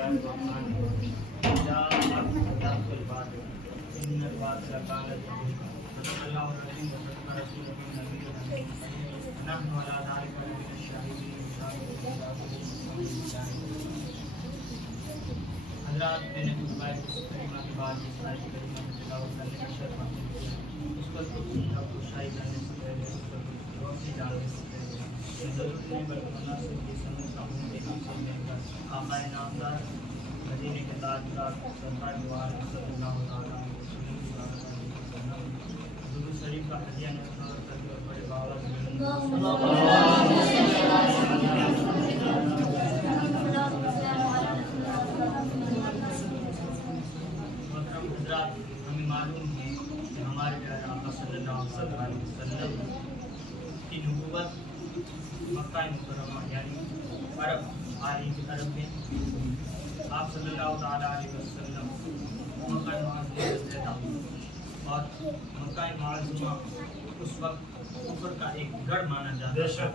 हज़रात मैंने कुतुबाए करीमा के बाद इस आयत करीमा की तिलावत करने का शर्फ हासिल किया। उस पर कुछ शाही करने से पहले उस पर रोशनी डालने से पहले ये ज़रूरी नहीं बल्कि मुनासिब की समझ का होने के अवसर देकर आक़ाए नामदार मदीने के ताजदार सरकार वाले सल्लल्लाहु अलैहि वसल्लम दुरूद शरीफ का हदिया नज़र करके और बड़े बाबा हमें मालूम है कि हमारे प्यारे आका सल्लल्लाहु अलैहि वसल्लम की नबूवत मक्का मुकर्रमा यानी अरब अरब में आप सल्लल्लाहु अलैहि वसल्लम मक्का मुअज़्ज़मा और मक्का मुअज़्ज़मा उस वक्त कुफर का एक गढ़ माना जाता था।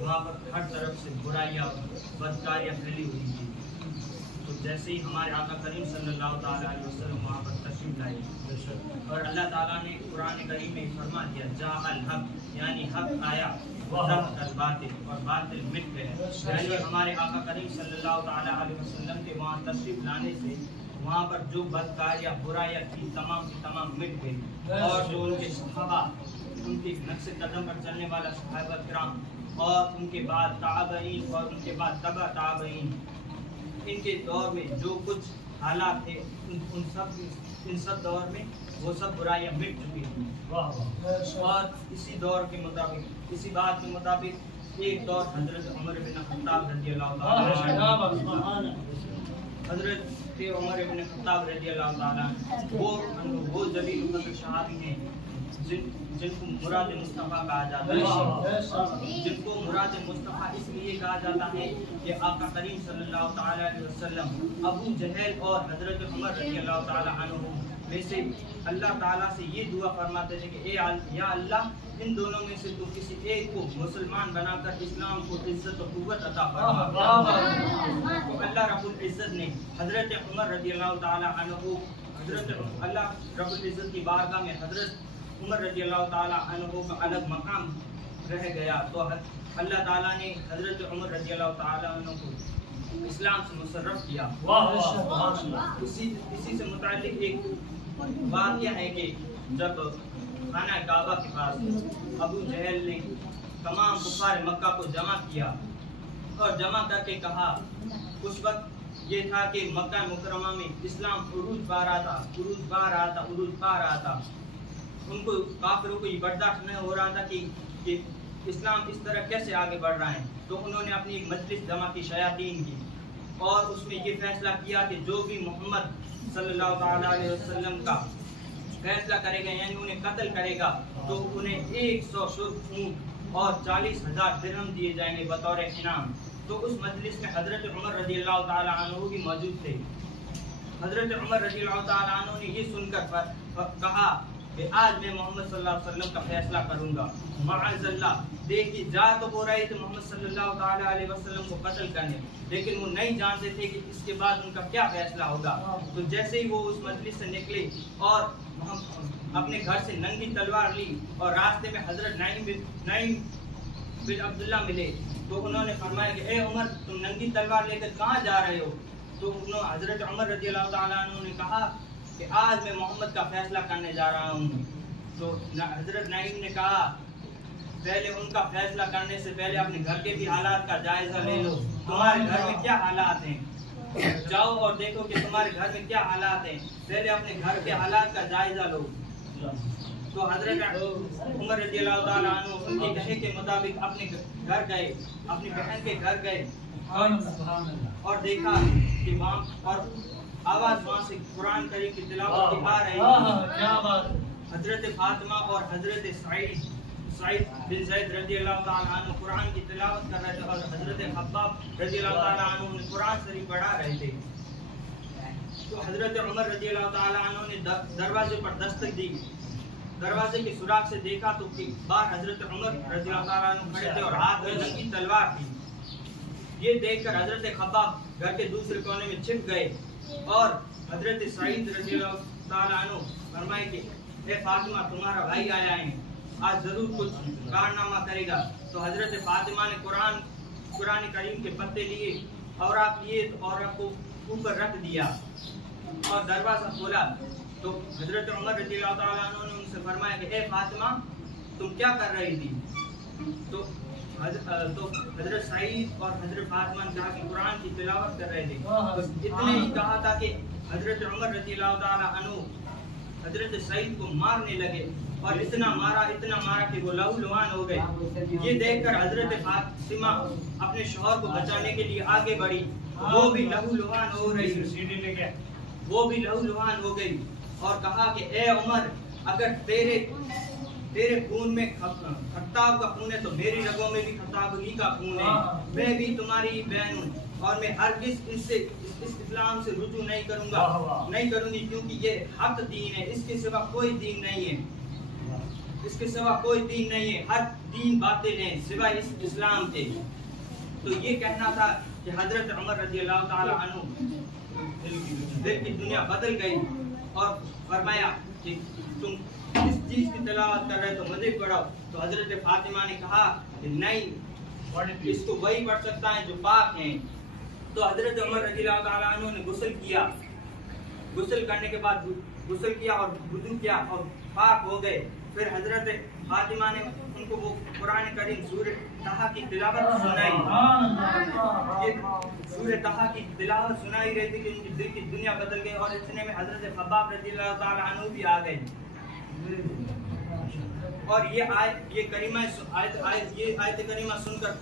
वहाँ पर हर तरफ से बुराइयाँ बदकारियाँ फैली हुई थी। तो जैसे ही हमारे आका करीम सल्लल्लाहु अलैहि वसल्लम वहाँ पर तशरीफ लाए और अल्लाह ताला ने कुरान करीम में फरमा दिया जा अल हक यानी हक आया अल बातिल और बातिल मिट गया। यानी हमारे आका करीम सल्लल्लाहु अलैहि वसल्लम के वहाँ तशरीफ लाने से वहाँ पर जो बदकारियाँ बुराइयाँ थी तमाम की तमाम मिट गई और जो उनके सहाबा उनके नक्शे कदम पर चलने वाला सहाबा किराम और उनके बाद ताबईन और उनके बाद तबा ताबईन इनके दौर में जो कुछ हालात थे इन सब दौर में वो सब बुराइयां मिट चुकी थी। और इसी दौर के मुताबिक इसी बात के मुताबिक एक दौर हजरत उमर बिन खत्ताब रज़ियल्लाहु ताला वो जलील कद्र सहाबी हैं जिनको मुराद मुस्तफ़ा कहा जाता है। जिनको मुराद मुस्तफ़ा इसलिए कहा जाता है कि आका करीम सल्लल्लाहु अलैहि वसल्लम अबू जहल और हजरत उमर रज़ियल्लाहु ताला अन्हु में से अल्लाह ताला से ये दुआ फरमाते थे कि या अल्लाह इन दोनों में से तू किसी एक को मुसलमान बनाकर इस्लाम को इज्जत और कुव्वत अता फरमा। तो अल्लाह रब्बुल इज्जत ने हजरत उमर रज़ियल्लाहु ताला अन्हु अल्लाह रब्बुल इज्जत की बारगाह में हजरत उमर रज़ियल्लाहु ताला अन्हु का अलग मकाम रह गया। तो अल्लाह ताला ने हजरत उमर रज़ियल्लाहु ताला अन्हु को इस्लाम से मुशर्रफ किया। इसी से मुताल्लिक एक वाक़या है कि जब खाना काबा के पास अबू जहल ने तमाम कुफार मक्का को जमा किया और जमा करके कहा, उस वक्त ये था कि मक्का मुकर्रमा में इस्लाम उरूज पा रहा था। उनको काफिरों को ये बर्दाश्त नहीं हो रहा था कि इस्लाम इस तरह कैसे आगे बढ़ रहा है। तो उन्होंने अपनी एक मजलिस जमा की शयातीन की और उसमें ये फैसला किया कि जो भी मोहम्मद सल्लल्लाहु अलैहि वसल्लम का फैसला करेगा यानी उन्हें कत्ल करेगा तो उन्हें 100 शुद्ध ऊंट और 40,000 दिरहम दिए जाएंगे बतौर इनाम। तो उस मजलिस में हजरत उमर रज़ियल्लाहु ताला अन्हु भी मौजूद थे। हजरत उमर रज़ियल्लाहु ताला अन्हु ने ये सुनकर कहा कि आज मैं मोहम्मद सल्लल्लाहु अलैहि वसल्लम का फैसला करूंगा। माअज़ल्लाह देखिए जा तो वो रहे थे मोहम्मद सल्लल्लाहु अलैहि वसल्लम को कत्ल करने, लेकिन वो नहीं जानते थे कि इसके बाद उनका क्या फैसला होगा। तो जैसे ही वो उस मजलिस से निकले और अपने घर से नंगी तलवार ली और रास्ते में हजरत नाइम बिन अब्दुल्ला मिले तो उन्होंने फरमाया कि ए उमर तुम नंगी तलवार लेकर कहाँ जा रहे हो। तो उन्होंने हजरत उमर रज़ियल्लाहु ताला अन्हु ने कहा कि आज मैं मोहम्मद का फैसला करने जा रहा हूँ। तो हजरत नाइम ने कहा पहले उनका फैसला करने से पहले अपने घर के भी हालात का जायजा ले लो। तुम्हारे घर में क्या हालात हैं, जाओ और देखो कि तुम्हारे घर में क्या हालात हैं, पहले अपने घर के हालात का जायजा लो। तो हजरत उमर रज़ियल्लाहु ताला अन्हु उनके कहे के मुताबिक अपने घर गए, अपनी बहन के घर गए और देखा कि वहाँ और आवाज वहाँ से कुरान करीम की तिलावत आ रही है। हजरत फातिमा और हजरत सईद बिन ज़ैद रज़ियल्लाहु ताला अन्हु कुरान की तिलावत कर रहे थे और हजरत खब्बाब रज़ियल्लाहु ताला अन्हु ने कुरान शरीफ पढ़ा रहे थे। तो हजरत उमर रज़ियल्लाहु ताला अन्हु ने दरवाजे पर दस्तक दी। दरवाजे के सुराग से देखा तो बाहर हजरत उमर रज़ियल्लाहु ताला अन्हु खड़े थे और हाथ में नंगी तलवार थी। ये देखकर हजरत खब्बाब घर के दूसरे कोने में छिप गए और हजरत सईद रज़ियल्लाहु ताला अन्हु फरमाए कि हे फातिमा, तुम्हारा भाई आया है, आज जरूर कुछ कारनामा करेगा। तो हजरत फातिमा ने कुरान करीम के पत्ते लिए और आप लिए और आपको ऊपर रख दिया और दरवाजा खोला। तो हजरत उमर रज़ियल्लाहु ताला अन्हु ने उनसे फरमाया कि हे फातिमा, तुम क्या कर रही थी? तो हजरत सईद और हजरत फातिमा ने कहा कि कुरान की तिलावत कर रहे थे। तो इतने ही कहा था कि हजरत उमर रज़ियल्लाहु ताला अन्हु हजरत सईद को मारने लगे और इतना मारा कि वो लहूलुहान हो गए। ये देखकर हजरत फातिमा अपने शौहर को बचाने के लिए आगे बढ़ी, वो भी लहूलुहान हो गई और कहा कि ए उमर, अगर तेरे खून में खत्ताब का खून है तो मेरी रगों में भी खत्ताब ही का खून है। मैं भी तुम्हारी बहन हूँ और मैं हरगिज़ इस इस्लाम से रुजू नहीं करूंगी, क्योंकि ये हक दीन है, इसके सिवा कोई दीन नहीं है, हर दीन बातिल है सिवाय इस इस्लाम के। तो ये कहना था कि हजरत उमर रज़ियल्लाहु ताला अन्हु दिल की दुनिया बदल गई और फरमाया कि तुम किस चीज की तिलावत कर रहे हो, तो मुझे पढ़ाओ। तो हजरत फातिमा ने कहा कि नहीं, इसको वही पढ़ सकता है जो पाक है। तो हजरत उमर रज़ियल्लाहु ताला अन्हु ने गुस्ल किया, गुस्ल करने के बाद गुस्ल किया और वुज़ू किया और पाक हो गए। फिर हजरत फातिमा ने उनको वो कुरान करीम सूरह तहा की तिलावत सुनाई। सूरह तहा की तिलावत सुनाई रही थी कि उनकी दिल की दुनिया बदल गई और इतने में हजरत खब्बाब रज़ियल्लाहु ताला अन्हु भी आ गए और ये आयत करीमा सुनकर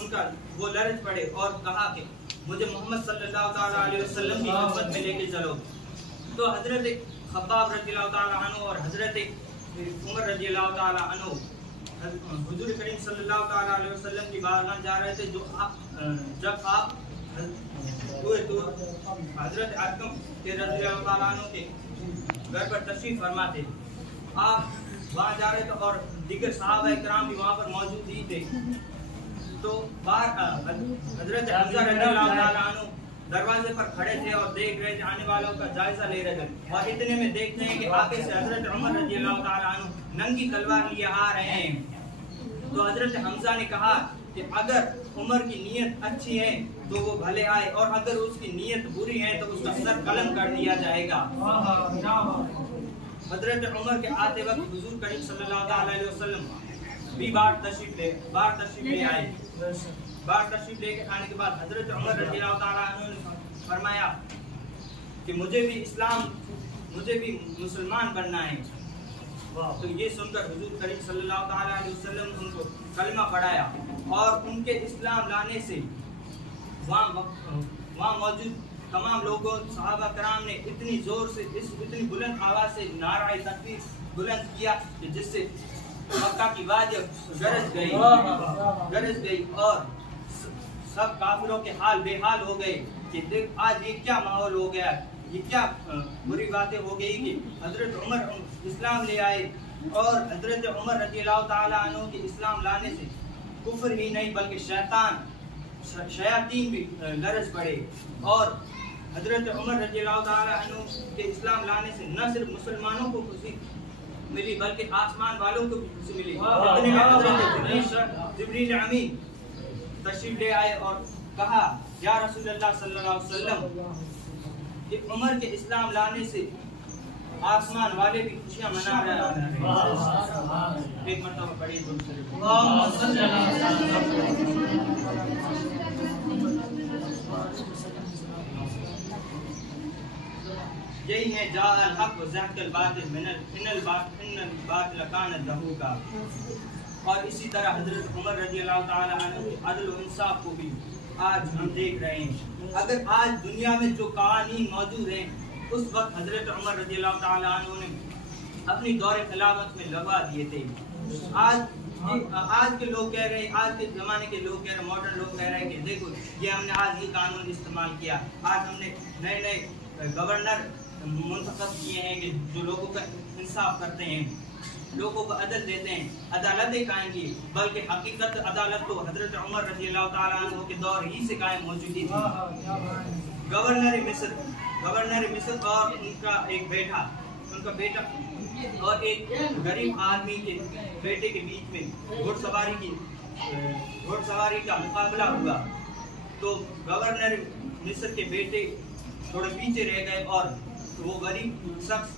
उनका वो लरज पड़े और कहा कि मुझे मोहम्मद सल्लल्लाहु ताला अलैहि वसल्लम की खिदमत में लेके चलो। तो हजरत खब्बाब रज़ियल्लाहु ताला अन्हु और हजरत उमर रज़ियल्लाहु ताला अन्हु हुजूर करीम सल्लल्लाहु ताला अलैहि वसल्लम की बारगाह जा रहे थे। जब आप तो हजरत अरकम के रज़ियल्लाहु ताला अन्हु के घर पर तशरीफ फरमा थे, आप वहाँ जा रहे थे और दीगर सहाबा इकराम भी वहाँ पर मौजूद ही थे। तो हजरत हम्जा रज़ियल्लाहु ताला अन्हु दरवाजे पर खड़े थे और देख रहे थे, आने वालों का जायजा ले रहे थे और इतने में देखते हैं कि आगे से हजरत उमर रज़ियल्लाहु ताला अन्हु नंगी तलवार लिए आ रहे हैं। तो हजरत हमजा ने कहा कि अगर उमर की नीयत अच्छी है तो वो भले आए और अगर उसकी नीयत बुरी है तो उसका सर कलम कर दिया जाएगा। हजरत उमर के आते वक्त हुजूर करीम सल्लल्लाहु अलैहि वसल्लम भी बाहर तशरीफ ले आए। बाहर तशरीफ लेके आने के बाद हजरत उमर रज़ियल्लाहु ताला अन्हु ने फरमाया कि मुझे भी मुसलमान बनना है। तो ये सुनकर हुजूर करीम सल्लल्लाहु ताला अलैहि वसल्लम उनको कलमा पढ़ाया और उनके इस्लाम लाने से वहाँ मौजूद तमाम लोगों सहाबा कराम ने इतनी जोर से इतनी बुलंद आवाज से नारा तकबीर बुलंद किया कि जिससे मक्का की वादियाँ गरज गई और सब काफिरों के हाल बेहाल हो गए कि देख आज ये क्या माहौल हो गया, ये क्या बुरी बातें हो गई कि हजरत उमर इस्लाम ले आए और हजरत उमर रज़ियल्लाहु ताला अन्हु के इस्लाम लाने से कुफ्र ही नहीं बल्कि शयातीन भी लरज पड़े और हजरत उमर रज़ियल्लाहु ताला अन्हु के इस्लाम लाने से न सिर्फ मुसलमानों को खुशी मिली बल्कि आसमान वालों को भी खुशी मिली। इतने में हजरत जिब्रील अमीन तशरीफ ले आए और कहा, या रसूलल्लाह सल्लल्लाहु अलैहि वसल्लम, कि उमर के इस्लाम लाने से आसमान वाले भी खुशियां मना रहे हैं। एक मरतबा पढ़िए यही है जाअल हक व ज़हक़ल बातिल इन्नल बातिल कान ज़हूक़ा। और इसी तरह हजरत उमर रज़ियल्लाहु ताला अन्हु के अदल व इंसाफ को भी आज हम देख रहे हैं। अगर आज दुनिया में जो कानून मौजूद हैं उस वक्त हजरत उमर रज़ियल्लाहु ताला अन्हु ने अपनी दौरे खिलाफत में लगवा दिए थे। आज के लोग कह रहे हैं, आज के ज़माने के लोग कह रहे हैं, मॉडर्न लोग कह रहे हैं कि देखो ये हमने आज ये कानून इस्तेमाल किया, आज हमने नए नए गवर्नर मुंतखब किए हैं कि जो लोगों का इंसाफ करते हैं। लोगों को अदल देते हैं, अदालतें कायम की, बल्कि हकीकत अदालत तो हजरत उमर रज़ियल्लाहु ताला अन्हु के दौर ही से कायम हो चुकी थी। गवर्नर मिस्र और उनका बेटा और एक गरीब आदमी के बेटे के बीच में घुड़सवारी का मुकाबला हुआ। तो गवर्नर मिस्र के बेटे थोड़े पीछे रह गए और वो गरीब शख्स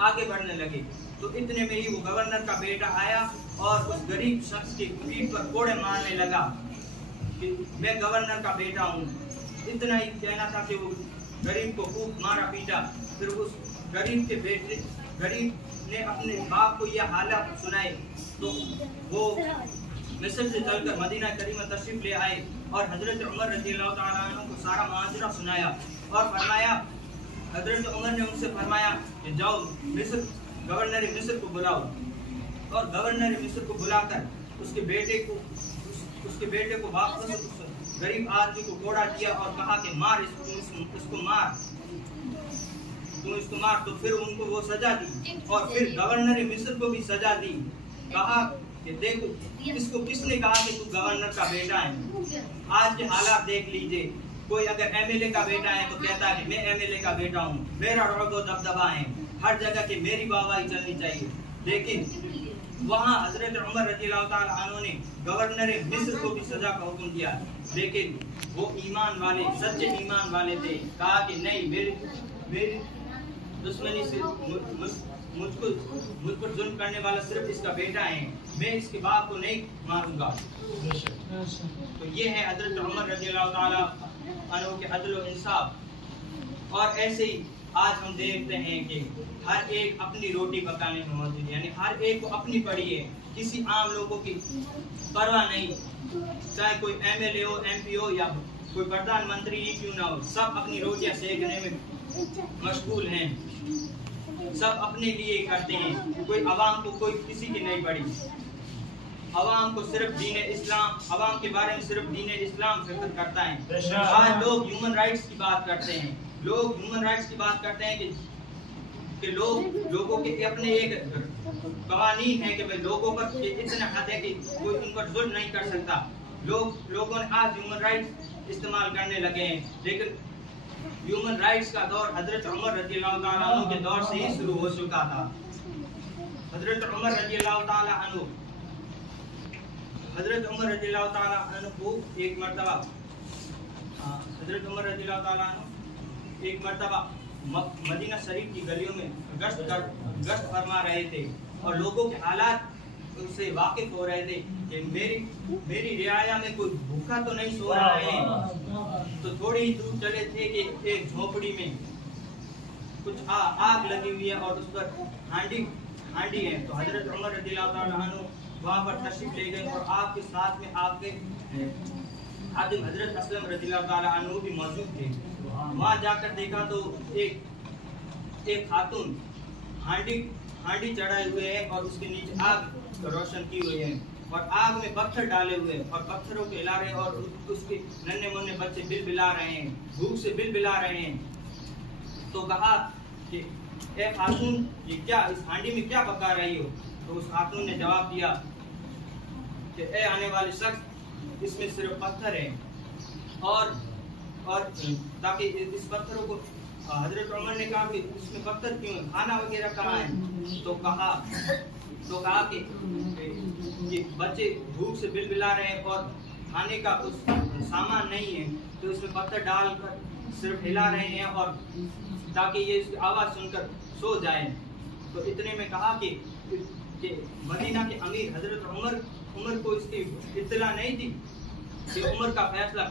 आगे बढ़ने लगे। तो इतने में ही वो गवर्नर का बेटा आया और उस गरीब शख्स की पीठ पर कोड़े मारने लगा कि मैं गवर्नर का बेटा हूँ। इतना ही कहना था कि वो गरीब को खूब मारा पीटा। फिर उस गरीब ने अपने बाप को यह हालत सुनाई। तो वो मिस्र से चलकर मदीना करीमा तशरीफ ले आए और हजरत उमर रज़ियल्लाहु ताला अन्हु को सारा माजरा सुनाया और फरमाया, हजरत उमर ने उनसे फरमाया कि जाओ गवर्नर मिस्र को बुलाओ। और गवर्नर मिस्र को बुलाकर उसके बेटे को वापस उस गरीब आदमी को कोड़ा दिया और कहा कि मार इसको मार। तो फिर उनको वो सजा दी और फिर गवर्नर मिस्र को भी सजा दी। कहा कि देखो, इसको किसने कहा कि तू गवर्नर का बेटा है? आज के हालात देख लीजिए, कोई अगर एमएलए का बेटा है तो कहता है कि मैं एमएलए का बेटा हूँ, मेरा रोगो दबदबा है, हर जगह की मेरी वाहवाही चलनी चाहिए। लेकिन वहाँ हजरत उमर रज़ियल्लाहु ताला अन्हु ने गवर्नर मिस्र को भी सजा का हुक्म दिया, लेकिन वो ईमान वाले, सच्चे ईमान वाले थे। कहा कि नहीं, मेरी दुश्मनी से मुझ पर जुल्म करने वाला सिर्फ इसका बेटा है, मैं इसके बाप को नहीं मारूंगा। तो ये है हजरत उमर रज़ियल्लाहु ताला अन्हु के अदल और इंसाफ। और ऐसे ही आज हम देखते हैं कि हर एक अपनी रोटी पकाने में मौजूद है, यानी हर एक को अपनी पड़ी है, किसी आम लोगों की परवाह नहीं। चाहे कोई एमएलए हो, एमपी हो या कोई प्रधानमंत्री ही क्यों ना हो, सब अपनी रोटियां सेकने में मशगूल हैं, सब अपने लिए करते हैं। कोई अवाम को कोई किसी की नहीं पड़ी। अवाम को सिर्फ दीन इस्लाम, अवाम के बारे में सिर्फ दीन इस्लाम फिक्र करता है। आज लोग ह्यूमन राइट्स की बात करते हैं, कि लोगों के अपने एक कवानीन है कि भाई लोगों पर इतना हद है कि कोई उन पर जुल्म नहीं कर सकता। लोगों ने आज ह्यूमन राइट्स इस्तेमाल करने लगे हैं, लेकिन ह्यूमन राइट्स का दौर हजरत उमर रज़ियल्लाहु ताला अन्हु के दौर से ही शुरू हो चुका था। हजरत उमर रज़ियल्लाहु ताला अन्हु को एक मर्तबा मदीना शरीफ की गलियों में गश्त फरमा रहे थे और लोगों के हालात उससे वाकिफ हो रहे थे कि मेरी रियाया में कोई भूखा तो नहीं सो रहा है। तो थोड़ी ही दूर चले थे कि एक झोपड़ी में कुछ आग लगी हुई है और उस पर हांडी है। तो हजरत उमर रज़ियल्लाहु ताला अन्हु वहाँ पर तशरीफ ले गए और आपके साथ में आपके खादिम हजरत असलम रज़ियल्लाहु ताला अन्हु भी मौजूद थे। वहाँ जाकर देखा तो एक खातून हांडी चढ़ाए हुए है और उसके नीचे आग रोशन की हुई है और आग में पत्थर डाले हुए हैं और पत्थरों के हिला रहे हैं और उसके नन्हे मुन्ने बच्चे बिलबिला रहे हैं, भूख से बिलबिला रहे हैं। तो कहा कि ए खातून, ये क्या, इस हांडी में क्या पका रही हो? तो उस खातून ने जवाब दिया कि ए आने वाले शख्स, इसमें सिर्फ पत्थर है और ताकि इस पत्थरों को, हजरत उमर ने कहा कि इसमें पत्थर क्यों है, खाना वगैरह कहाँ है? तो कहा कि ये बच्चे भूख से बिलबिला रहे हैं और खाने का कुछ सामान नहीं है, तो इसमें पत्थर डालकर सिर्फ हिला रहे हैं और ताकि ये इसकी आवाज़ सुनकर सो जाए। तो इतने में कहा कि मदीना के अमीर हजरत उमर को इसकी इत्तला नहीं थी कि उमर का फैसला